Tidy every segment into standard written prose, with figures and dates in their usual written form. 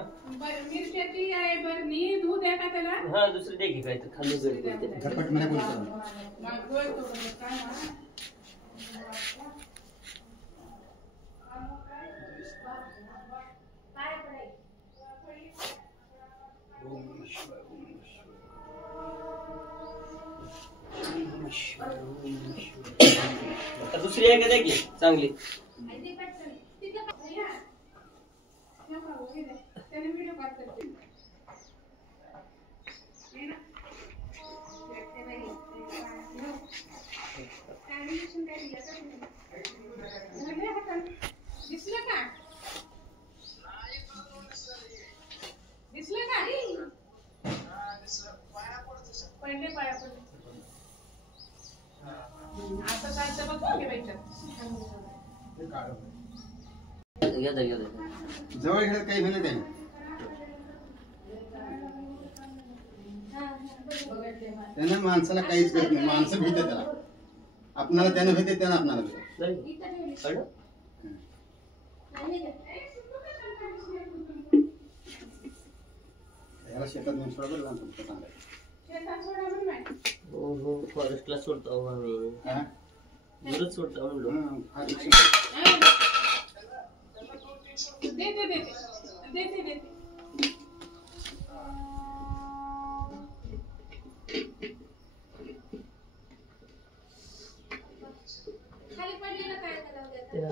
मिरच्याची आहे बरणी दूध आहे का त्याला? हा दुसरी दे की काय तर खाली झटपट मला बोलतो दुसरी आहे का द्या की चांगली. दिसलं का? दिसलं का? पहिले पाया पडले. आता काय बघ की बाईच्या जवळ घेत काही म्हणत आहे त्यानं माणसाला काहीच करत नाही. माणसं भीते त्याला, आपणाला त्यानं भीते, त्यानं आपणाला भीते. याला शेतात नेऊन सोडा बरं जाणतो सांगायचं. हो फॉरेस्टला सोडतो आम्ही. दूरच सोडतो म्हणलो. देते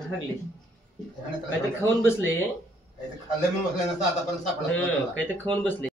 हागले काय तर खाऊन बसले. खाल्लं म्हणून बसले नसतं आतापर्यंत सापडा. काय तर खाऊन बसले.